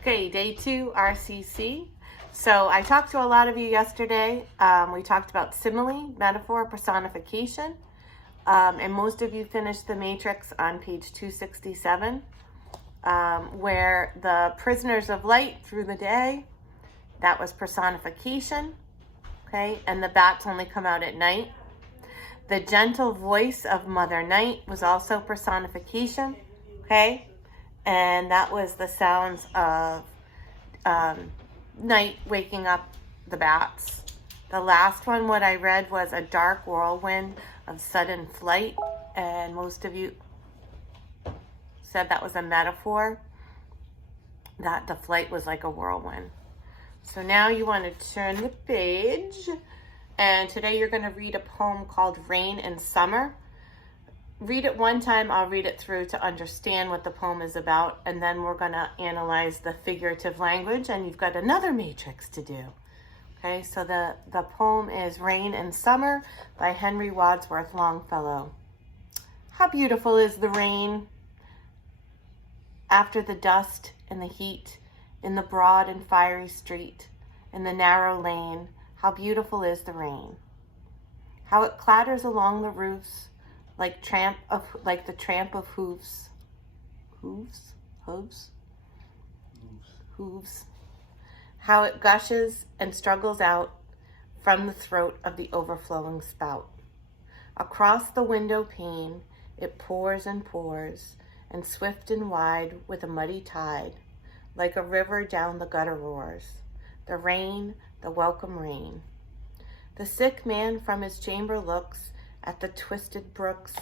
Okay, day 2, RCC. So I talked to a lot of you yesterday. We talked about simile, metaphor, personification. And most of you finished the matrix on page 267, where the prisoners of light through the day, that was personification. Okay, and the bats only come out at night. The gentle voice of Mother Night was also personification. Okay, and that was the sounds of night waking up the bats. The last one, what I read, was a dark whirlwind of sudden flight, and most of you said that was a metaphor, that the flight was like a whirlwind. So now you want to turn the page, and today you're going to read a poem called Rain in Summer. Read it one time, I'll read it through to understand what the poem is about, and then we're going to analyze the figurative language, and you've got another matrix to do. Okay, so the poem is Rain in Summer by Henry Wadsworth Longfellow. How beautiful is the rain after the dust and the heat, in the broad and fiery street, in the narrow lane. How beautiful is the rain. How it clatters along the roofs, like the tramp of hooves. Hooves. How it gushes and struggles out from the throat of the overflowing spout. Across the window pane it pours, and swift and wide with a muddy tide, like a river down the gutter roars. The rain, the welcome rain. The sick man from his chamber looks at the twisted brooks.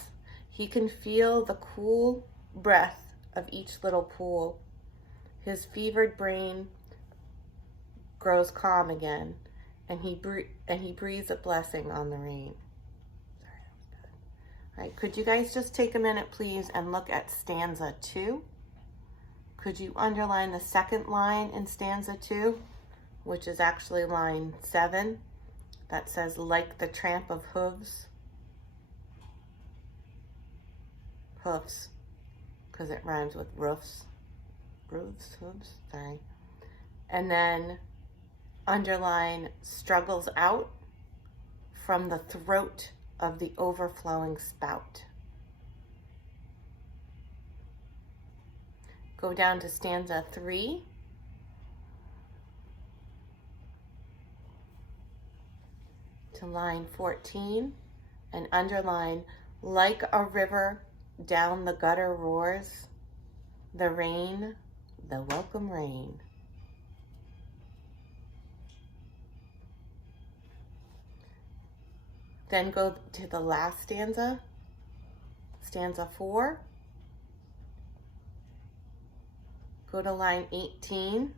He can feel the cool breath of each little pool. His fevered brain grows calm again, and he breathes a blessing on the rain. Sorry, that was bad. All right, could you guys just take a minute, please, and look at stanza 2? Could you underline the second line in stanza 2, which is actually line 7, that says, like the tramp of hooves? Hoofs, because it rhymes with roofs. Hooves, sorry. And then underline struggles out from the throat of the overflowing spout. Go down to stanza 3. To line 14 and underline, like a river down the gutter roars, the rain, the welcome rain. Then go to the last stanza, stanza 4. Go to line 18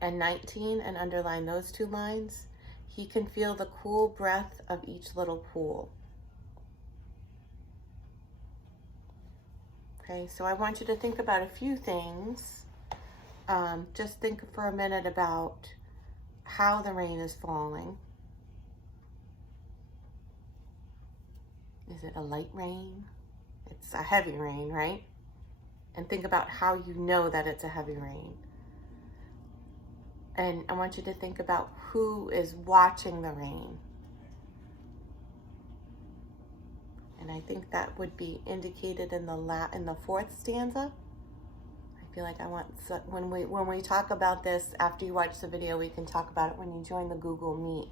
and 19 and underline those 2 lines. He can feel the cool breath of each little pool. Okay, so I want you to think about a few things. Just think for a minute about how the rain is falling. Is it a light rain? It's a heavy rain, right? And think about how you know that it's a heavy rain. And I want you to think about who is watching the rain. And I think that would be indicated in the 4th stanza. I feel like when we talk about this after you watch the video, we can talk about it when you join the Google Meet.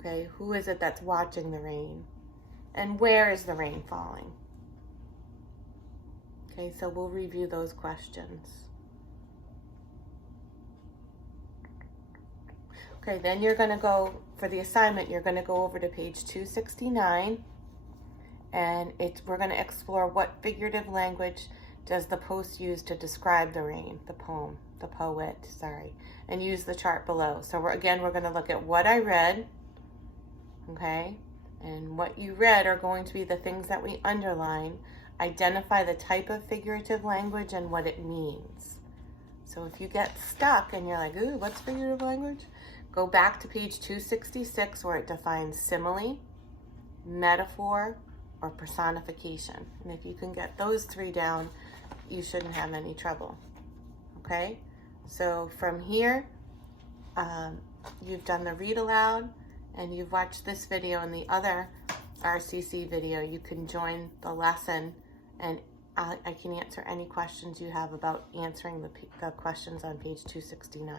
Okay, who is it that's watching the rain? And where is the rain falling? Okay, so we'll review those questions. Okay, then you're going to go, for the assignment, you're going to go over to page 269, and we're going to explore what figurative language does the post use to describe the rain, the poet, and use the chart below. So we're going to look at what I read, okay, and what you read are going to be the things that we underline. Identify the type of figurative language and what it means. So if you get stuck and you're like, ooh, what's figurative language? Go back to page 266 where it defines simile, metaphor, or personification. And if you can get those 3 down, you shouldn't have any trouble. Okay? So from here, you've done the read aloud and you've watched this video and the other RCC video. You can join the lesson and I can answer any questions you have about answering the questions on page 269.